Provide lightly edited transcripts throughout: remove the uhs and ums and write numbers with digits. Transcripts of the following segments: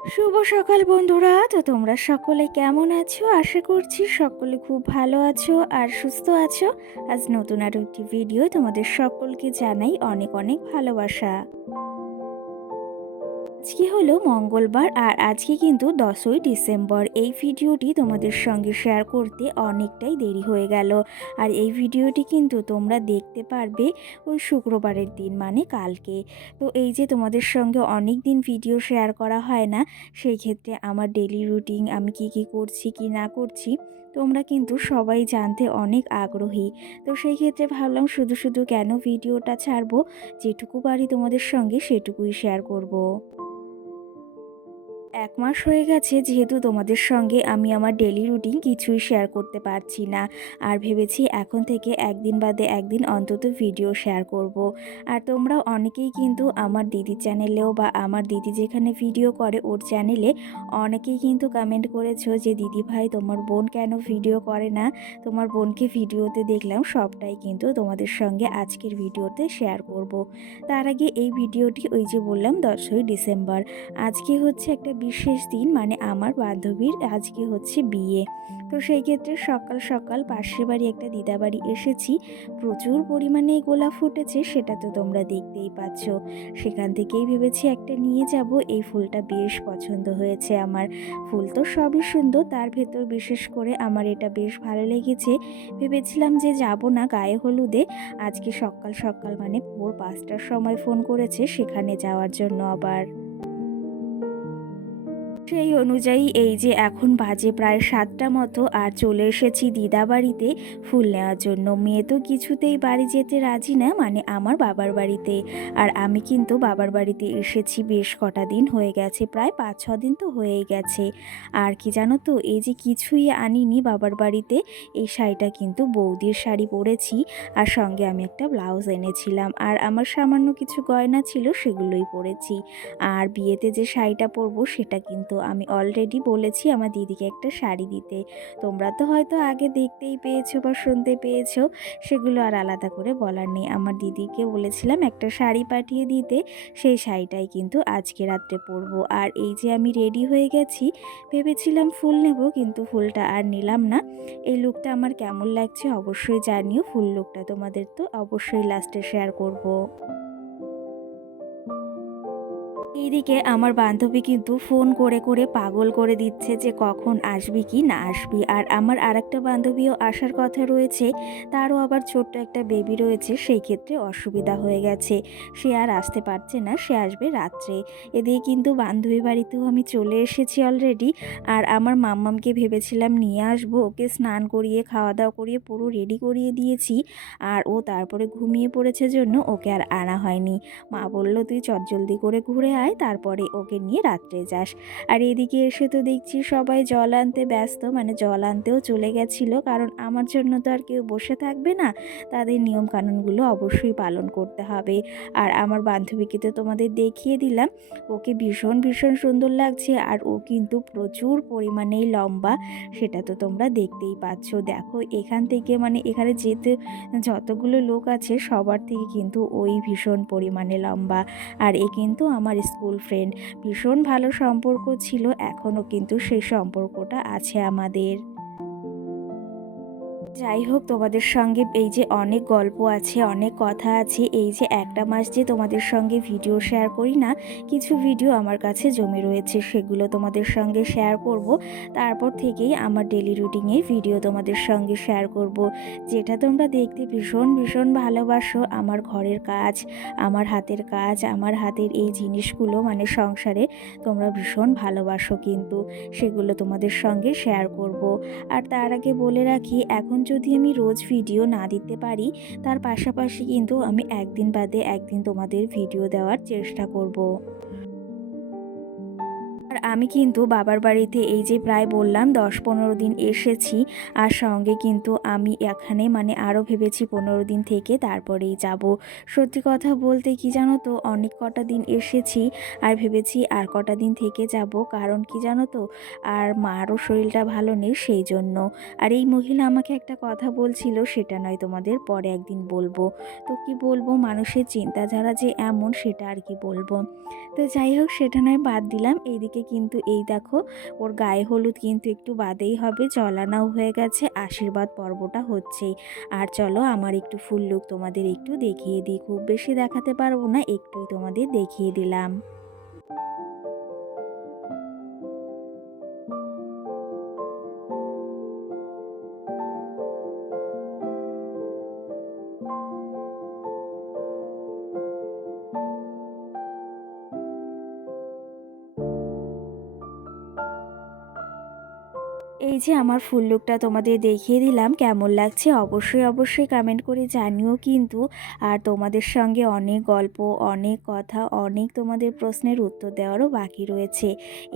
শুভ সকাল বন্ধুরা। তো তোমরা সকলে কেমন আছো? আশা করছি সকলে খুব ভালো আছো আর সুস্থ আছো। আজ নতুন আরো একটি ভিডিও তোমাদের সকলকে জানাই অনেক অনেক ভালোবাসা। আজকে হলো মঙ্গলবার আর আজকে কিন্তু 10ই ডিসেম্বর। এই ভিডিওটি তোমাদের সঙ্গে শেয়ার করতে অনেকটাই দেরি হয়ে গেল। আর এই ভিডিওটি কিন্তু তোমরা দেখতে পারবে ওই শুক্রবারের দিন, মানে কালকে। তো এই যে তোমাদের সঙ্গে অনেক দিন ভিডিও শেয়ার করা হয় না, সেই ক্ষেত্রে আমার ডেলি রুটিন, আমি কি কি করছি কি না করছি, তোমরা কিন্তু সবাই জানতে অনেক আগ্রহী। তো সেই ক্ষেত্রে ভাবলাম শুধু শুধু কেন ভিডিওটা ছাড়বো, যেটুকু পারি তোমাদের সঙ্গে সেটুকুই শেয়ার করব। 1 মাস হয়ে গেছে যেহেতু তোমাদের সঙ্গে আমি আমার ডেলি রুটিন কিছুই শেয়ার করতে পারছি না। আর ভেবেছি এখন থেকে একদিন বাদে একদিন অন্তত ভিডিও শেয়ার করব। আর তোমরা অনেকেই কিন্তু আমার দিদির চ্যানেলেও বা আমার দিদি যেখানে ভিডিও করে ওর চ্যানেলে অনেকেই কিন্তু কমেন্ট করেছো যে দিদি ভাই তোমার বোন কেন ভিডিও করে না, তোমার বোনকে ভিডিওতে দেখলাম। সবটাই কিন্তু তোমাদের সঙ্গে আজকের ভিডিওতে শেয়ার করব। তার আগে এই ভিডিওটি ওই যে বললাম 10ই ডিসেম্বর, আজকে হচ্ছে একটা বিশেষ দিন, মানে আমার বান্ধবীর আজকে হচ্ছে বিয়ে। তো সেই ক্ষেত্রে সকাল সকাল পাশের বাড়ি একটা দিদাবাড়ি এসেছি। প্রচুর পরিমাণে গোলাপ ফুটেছে, সেটা তো তোমরা দেখতেই পাচ্ছ। সেখান থেকেই ভেবেছি একটা নিয়ে যাব। এই ফুলটা বেশ পছন্দ হয়েছে আমার। ফুল তো সবই সুন্দর, তার ভেতর বিশেষ করে আমার এটা বেশ ভালো লেগেছে। ভেবেছিলাম যে যাব না গায়ে হলুদে, আজকে সকাল সকাল মানে ভোর 5টার সময় ফোন করেছে সেখানে যাওয়ার জন্য আবার। সেই অনুযায়ী এই যে এখন বাজে প্রায় 7টা মতো, আর চলে এসেছি দিদাবাড়িতে ফুল নেওয়ার জন্য। মেয়ে তো কিছুতেই বাড়ি যেতে রাজি না, মানে আমার বাবার বাড়িতে। আর আমি কিন্তু বাবার বাড়িতে এসেছি বেশ কটা দিন হয়ে গেছে, প্রায় 5-6 দিন তো হয়েই গেছে। আর কি জানো তো, এই যে কিছুই আনিনি বাবার বাড়িতে, এই শাড়িটা কিন্তু বৌদির শাড়ি পরেছি, আর সঙ্গে আমি একটা ব্লাউজ এনেছিলাম, আর আমার সামান্য কিছু গয়না ছিল সেগুলোই পরেছি। আর বিয়েতে যে শাড়িটা পরবো সেটা কিন্তু আমি অলরেডি বলেছি আমার দিদিকে একটা শাড়ি দিতে। তোমরা তো হয়তো আগে দেখতেই পেয়েছো বা শুনতে পেয়েছো, সেগুলো আর আলাদা করে বলার নেই। আমার দিদিকে বলেছিলাম একটা শাড়ি পাঠিয়ে দিতে, সেই শাড়িটাই কিন্তু আজকে রাত্রে পরবো। আর এই যে আমি রেডি হয়ে গেছি, ভেবেছিলাম ফুল নেব কিন্তু ফুলটা আর নিলাম না। এই লুকটা আমার কেমন লাগছে অবশ্যই জানিও। ফুল লুকটা তোমাদের তো অবশ্যই লাস্টে শেয়ার করব। এইদিকে আমার বান্ধবী কিন্তু ফোন করে করে পাগল করে দিচ্ছে যে কখন আসবি কি না আসবি। আর আমার আরেকটা বান্ধবীও আসার কথা রয়েছে, তারও আবার ছোট্ট একটা বেবি রয়েছে, সেই ক্ষেত্রে অসুবিধা হয়ে গেছে, সে আর আসতে পারছে না, সে আসবে রাত্রে। এদিকে কিন্তু বান্ধবী বাড়িতেও আমি চলে এসেছি অলরেডি। আর আমার মাম্মামকে ভেবেছিলাম নিয়ে আসবো, ওকে স্নান করিয়ে খাওয়া দাওয়া করিয়ে পুরো রেডি করিয়ে দিয়েছি। আর ও তারপরে ঘুমিয়ে পড়েছে জন্য ওকে আর আনা হয়নি। মা বলল তুই চটজলদি করে ঘুরে আয়, তারপরে ওকে নিয়ে রাত্রে যাস। আর এদিকে এসে তো দেখছি সবাই জল আনতে ব্যস্ত, মানে জল আনতেও চলে গেছিলো, কারণ আমার জন্য তো আর কেউ বসে থাকবে না, তাদের নিয়ম কানুনগুলো অবশ্যই পালন করতে হবে। আর আমার বান্ধবীকে তো তোমাদের দেখিয়ে দিলাম, ওকে ভীষণ ভীষণ সুন্দর লাগছে। আর ও কিন্তু প্রচুর পরিমাণেই লম্বা, সেটা তো তোমরা দেখতেই পাচ্ছ। দেখো এখান থেকে, মানে এখানে যেতে যতগুলো লোক আছে সবার থেকে কিন্তু ওই ভীষণ পরিমাণে লম্বা। আর এ কিন্তু আমার স্কুল ফ্রেন্ড, ভীষণ ভালো সম্পর্ক ছিল, এখনও কিন্তু সেই সম্পর্কটা আছে আমাদের। যাই হোক, তোমাদের সঙ্গে এই যে অনেক গল্প আছে, অনেক কথা আছে, এই যে একটা মাস যে তোমাদের সঙ্গে ভিডিও শেয়ার করি না, কিছু ভিডিও আমার কাছে জমে রয়েছে, সেগুলো তোমাদের সঙ্গে শেয়ার করব। তারপর থেকেই আমার ডেলি রুটিনের ভিডিও তোমাদের সঙ্গে শেয়ার করব, যেটা তোমরা দেখতে ভীষণ ভীষণ ভালোবাসো। আমার ঘরের কাজ, আমার হাতের কাজ, আমার হাতের এই জিনিসগুলো, মানে সংসারে তোমরা ভীষণ ভালোবাসো, কিন্তু সেগুলো তোমাদের সঙ্গে শেয়ার করব। আর তার আগে বলে রাখি, এখন যদি আমি রোজ ভিডিও না দিতে পারি, তার পাশাপাশি কিন্তু আমি একদিন বাদে একদিন তোমাদের ভিডিও দেওয়ার চেষ্টা করব। আর আমি কিন্তু বাবার বাড়িতে এই যে প্রায় বললাম 10-15 দিন এসেছি, আর সঙ্গে কিন্তু আমি এখানে মানে আরও ভেবেছি 15 দিন থেকে তারপরেই যাব। সত্যি কথা বলতে কি জানো তো, অনেক কটা দিন এসেছি আর ভেবেছি আর কটা দিন থেকে যাব, কারণ কি জানো তো, আর মারও শরীরটা ভালো নেই সেই জন্য। আর এই মহিলা আমাকে একটা কথা বলছিল, সেটা নয় তোমাদের পরে একদিন বলবো। তো কি বলবো, মানুষের চিন্তাধারা যে এমন, সেটা আর কি বলবো। তো যাই হোক, সেটা নয় বাদ দিলাম। এইদিকে কিন্তু এই দেখো ওর গায়ে হলুদ কিন্তু একটু বাদেই হবে, জলানাও হয়ে গেছে, আশীর্বাদ পর্বটা হচ্ছেই। আর চলো আমার একটু ফুল লুক তোমাদের একটু দেখিয়ে দিই, খুব বেশি দেখাতে পারবো না, একটুই তোমাদের দেখিয়ে দিলাম। এই যে আমার ফুল লুকটা তোমাদের দেখিয়ে দিলাম, কেমন লাগছে অবশ্যই অবশ্যই কমেন্ট করে জানিও কিন্তু। আর তোমাদের সঙ্গে অনেক গল্প, অনেক কথা, অনেক তোমাদের প্রশ্নের উত্তর দেওয়ারও বাকি রয়েছে।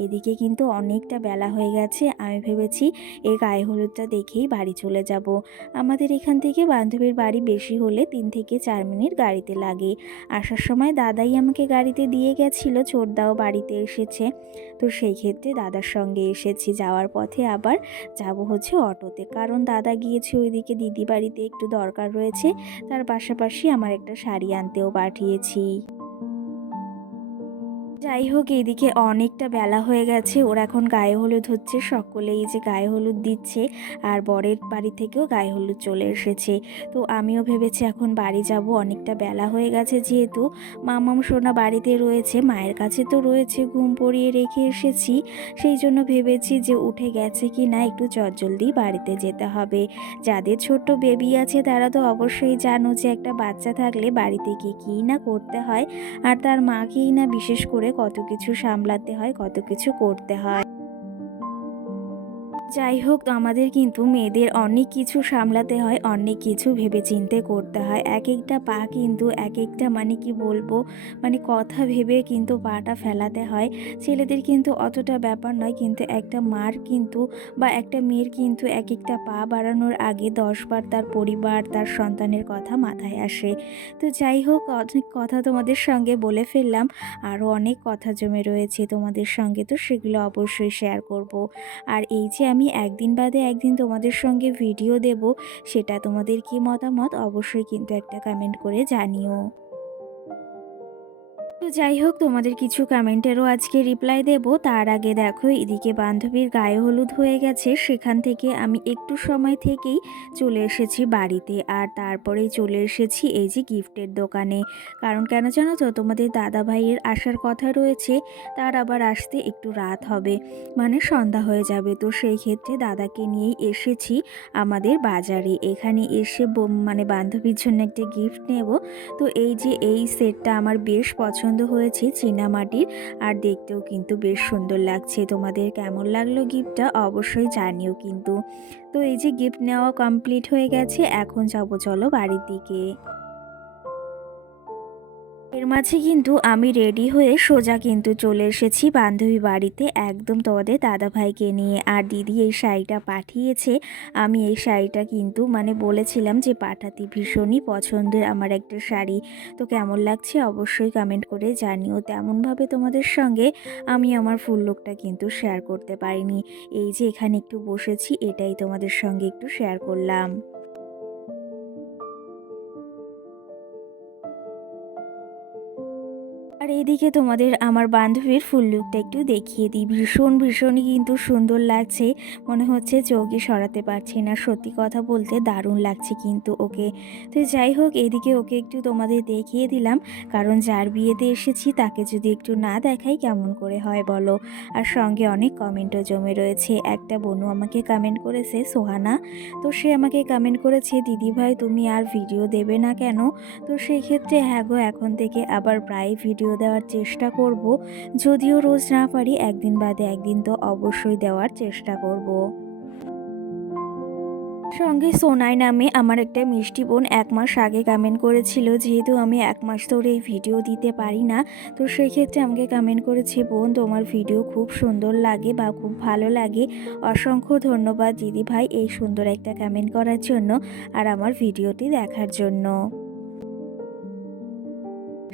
এদিকে কিন্তু অনেকটা বেলা হয়ে গেছে, আমি ভেবেছি এই গায়ে হলুদটা দেখেই বাড়ি চলে যাব। আমাদের এখান থেকে বান্ধবীর বাড়ি বেশি হলে 3 থেকে 4 মিনিট গাড়িতে লাগে। আসার সময় দাদাই আমাকে গাড়িতে দিয়ে গেছিলো, ছোটদাও বাড়িতে এসেছে, তো সেই ক্ষেত্রে দাদার সঙ্গে এসেছি। যাওয়ার পথে আবার যাব হচ্ছে অটোতে, কারণ দাদা গিয়েছে ওইদিকে দিদি বাড়িতে, একটু দরকার রয়েছে। তার পাশাপাশি আমার একটা শাড়ি আনতেও পাঠিয়েছি। যাই হোক, এইদিকে অনেকটা বেলা হয়ে গেছে, ওরা এখন গায়ে হলুদ হচ্ছে, সকলেই যে গায়ে হলুদ দিচ্ছে। আর বরের বাড়ি থেকেও গায়ে হলুদ চলে এসেছে। তো আমিও ভেবেছি এখন বাড়ি যাব, অনেকটা বেলা হয়ে গেছে যেহেতু। মামাম সোনা বাড়িতে রয়েছে, মায়ের কাছে তো রয়েছে, ঘুম পড়িয়ে রেখে এসেছি। সেই জন্য ভেবেছি যে উঠে গেছে কি না, একটু চটজলদি বাড়িতে যেতে হবে। যাদের ছোট্ট বেবি আছে তারা তো অবশ্যই জানো যে একটা বাচ্চা থাকলে বাড়িতে গিয়ে কী না করতে হয়, আর তার মাকেই না বিশেষ করে কত কিছু সামলাতে হয়, কত কিছু করতে হয়। যাই হোক, আমাদের কিন্তু মেয়েদের অনেক কিছু সামলাতে হয়, অনেক কিছু ভেবেচিন্তে করতে হয়। এক একটা পা কিন্তু এক একটা মানে কি বলবো, মানে কথা ভেবে কিন্তু পাটা ফেলাতে হয়। ছেলেদের কিন্তু অতটা ব্যাপার নয়, কিন্তু একটা মার কিন্তু বা একটা মেয়ের কিন্তু এক একটা পা বাড়ানোর আগে 10 বার তার পরিবার, তার সন্তানের কথা মাথায় আসে। তো যাই হোক, অনেক কথা তোমাদের সঙ্গে বলে ফেললাম, আরও অনেক কথা জমে রয়েছে তোমাদের সঙ্গে, তো সেগুলো অবশ্যই শেয়ার করব। আর এই যে আমি একদিন বাদে একদিন তোমাদের সঙ্গে ভিডিও দেব, সেটা তোমাদের কি মতামত অবশ্যই কিন্তু একটা কমেন্ট করে জানিও। তো যাই হোক, তোমাদের কিছু কমেন্টেরও আজকে রিপ্লাই দেব। তার আগে দেখো এদিকে বান্ধবীর গায়ে হলুদ হয়ে গেছে, সেখান থেকে আমি একটু সময় থেকেই চলে এসেছি বাড়িতে। আর তারপরেই চলে এসেছি এই যে গিফটের দোকানে, কারণ কেন জানো তো, তোমাদের দাদা ভাইয়ের আসার কথা রয়েছে, তার আবার আসতে একটু রাত হবে, মানে সন্ধ্যা হয়ে যাবে। তো সেই ক্ষেত্রে দাদাকে নিয়েই এসেছি আমাদের বাজারে। এখানে এসে মানে বান্ধবীর জন্য একটা গিফট নেব। তো এই যে এই সেটটা আমার বেশ পছন্দ হয়েছে, চীনামাটির, আর দেখতেও কিন্তু বেশ সুন্দর লাগছে। তোমাদের কেমন লাগলো গিফটটা অবশ্যই জানিও কিন্তু। তো এই যে গিফট নেওয়া কমপ্লিট হয়ে গেছে, এখন যাবো চলো বাড়ির দিকে। এর মাঝে কিন্তু আমি রেডি হয়ে সোজা কিন্তু চলে এসেছি বান্ধবী বাড়িতে, একদম তোমাদের দাদাভাইকে নিয়ে। আর দিদি এই শাড়িটা পাঠিয়েছে, আমি এই শাড়িটা কিন্তু মানে বলেছিলাম যে পাঠাতে, ভীষণই পছন্দের আমার একটা শাড়ি। তো কেমন লাগছে অবশ্যই কমেন্ট করে জানিও। তেমনভাবে তোমাদের সঙ্গে আমি আমার ফুল লুকটা কিন্তু শেয়ার করতে পারিনি। এই যে এখানে একটু বসেছি, এটাই তোমাদের সঙ্গে একটু শেয়ার করলাম। আর এইদিকে তোমাদের আমার বান্ধবীর ফুল লুকটা একটু দেখিয়ে দিই, ভীষণই কিন্তু সুন্দর লাগছে, মনে হচ্ছে চোখে সরাতে পারছি না, সত্যি কথা বলতে দারুণ লাগছে কিন্তু ওকে। তো যাই হোক, এইদিকে ওকে একটু তোমাদের দেখিয়ে দিলাম, কারণ যার বিয়েতে এসেছি তাকে যদি একটু না দেখাই কেমন করে হয় বলো। আর সঙ্গে অনেক কমেন্টও জমে রয়েছে। একটা বোনু আমাকে কমেন্ট করেছে, সোহানা, তো সে আমাকে কমেন্ট করেছে, দিদিভাই তুমি আর ভিডিও দেবে না কেন? তো সেই ক্ষেত্রে হ্যাঁ গো, এখন থেকে আবার প্রায় ভিডিও দেওয়ার চেষ্টা করব, যদিও রোজ না পারি, একদিন বাদে একদিন তো অবশ্যই দেওয়ার চেষ্টা করব। সঙ্গে সোনাই নামে আমার একটা মিষ্টি বোন 1 মাস আগে কমেন্ট করেছিল, যেহেতু আমি 1 মাস ধরে এই ভিডিও দিতে পারি না, তো সেই ক্ষেত্রে আমাকে কমেন্ট করেছে, বোন তোমার ভিডিও খুব সুন্দর লাগে বা খুব ভালো লাগে। অসংখ্য ধন্যবাদ দিদি ভাই এই সুন্দর একটা কমেন্ট করার জন্য আর আমার ভিডিওটি দেখার জন্য।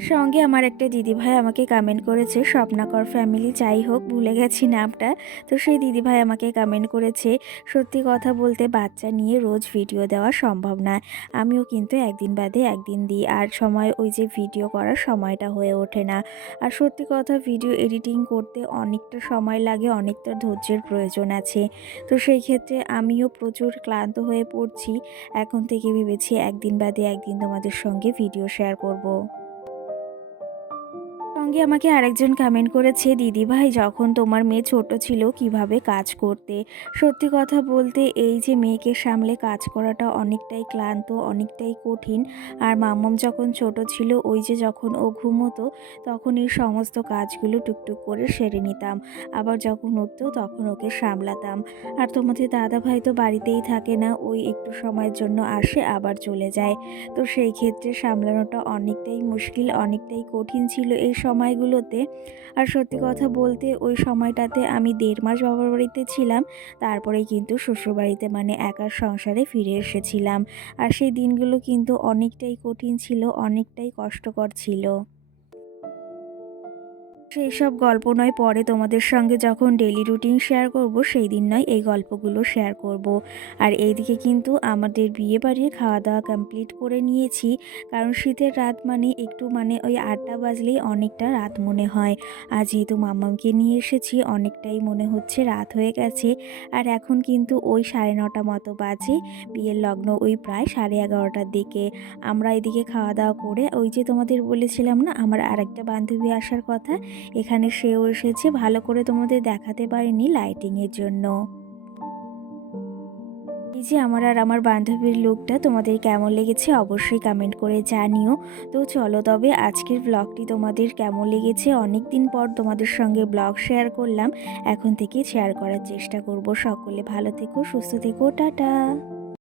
সঙ্গে আমার একটা দিদিভাই আমাকে কমেন্ট করেছে, স্বপ্নাকর ফ্যামিলি, যাই হোক ভুলে গেছি নামটা। তো সেই দিদিভাই আমাকে কমেন্ট করেছে, সত্যি কথা বলতে বাচ্চা নিয়ে রোজ ভিডিও দেওয়া সম্ভব না। আমিও কিন্তু একদিন বাদে একদিন দিই, আর সময় ওই যে ভিডিও করার সময়টা হয়ে ওঠে না। আর সত্যি কথা, ভিডিও এডিটিং করতে অনেকটা সময় লাগে, অনেকটা ধৈর্যের প্রয়োজন আছে। তো সেই ক্ষেত্রে আমিও প্রচুর ক্লান্ত হয়ে পড়ছি। এখন থেকে ভেবেছি একদিন বাদে একদিন তোমাদের সঙ্গে ভিডিও শেয়ার করব। সঙ্গে আমাকে আরেকজন কমেন্ট করেছে, দিদিভাই যখন তোমার মেয়ে ছোট ছিল কিভাবে কাজ করতে? সত্যি কথা বলতে এই যে মেয়েকে সামলে কাজ করাটা অনেকটাই ক্লান্ত, অনেকটাই কঠিন। আর মাম্মাম যখন ছোট ছিল, ওই যে যখন ও ঘুমোতো তখন এই সমস্ত কাজগুলো টুকটুক করে সেরে নিতাম। আবার যখন উঠতো তখন ওকে সামলাতাম। আর তোমাদের দাদাভাই তো বাড়িতেই থাকে না, ওই একটু সময়ের জন্য আসে আবার চলে যায়। তো সেই ক্ষেত্রে সামলানোটা অনেকটাই মুশকিল, অনেকটাই কঠিন ছিল এই সময়গুলোতে। আর সত্যি কথা বলতে ওই সময়টাতে আমি ১.৫ মাস বাবার বাড়িতে ছিলাম। তারপরেই কিন্তু শ্বশুরবাড়িতে মানে একার সংসারে ফিরে এসেছিলাম। আর সেই দিনগুলো কিন্তু অনেকটাই কঠিন ছিল, অনেকটাই কষ্টকর ছিল। সেই সব গল্প নয় পরে তোমাদের সঙ্গে যখন ডেইলি রুটিন শেয়ার করব, সেই দিন নয় এই গল্পগুলো শেয়ার করব। আর এইদিকে কিন্তু আমাদের বিয়েবাড়ির খাওয়া দাওয়া কমপ্লিট করে নিয়েছি। কারণ শীতের রাত মানে একটু মানে ওই ৮টা বাজলেই অনেকটা রাত মনে হয়। আর যেহেতু মাম্মামকে নিয়ে এসেছি, অনেকটাই মনে হচ্ছে রাত হয়ে গেছে। আর এখন কিন্তু ওই 9:30 মতো বাজে, বিয়ের লগ্ন ওই প্রায় 11:30টার দিকে। আমরা এদিকে খাওয়া দাওয়া করে, ওই যে তোমাদের বলেছিলাম না আমার আরেকটা বান্ধবী আসার কথা, এখানে সেও এসেছে, ভালো করে তোমাদের দেখাতে পারিনি লাইটিংয়ের জন্য। এই যে আমার আর আমার বান্ধবীর লুকটা তোমাদের কেমন লেগেছে অবশ্যই কমেন্ট করে জানিও। তো চলো তবে আজকের ব্লগটি তোমাদের কেমন লেগেছে, অনেক দিন পর তোমাদের সঙ্গে ব্লগ শেয়ার করলাম, এখন থেকে শেয়ার করার চেষ্টা করব। সকলে ভালো থেকো, সুস্থ থেকো, টাটা।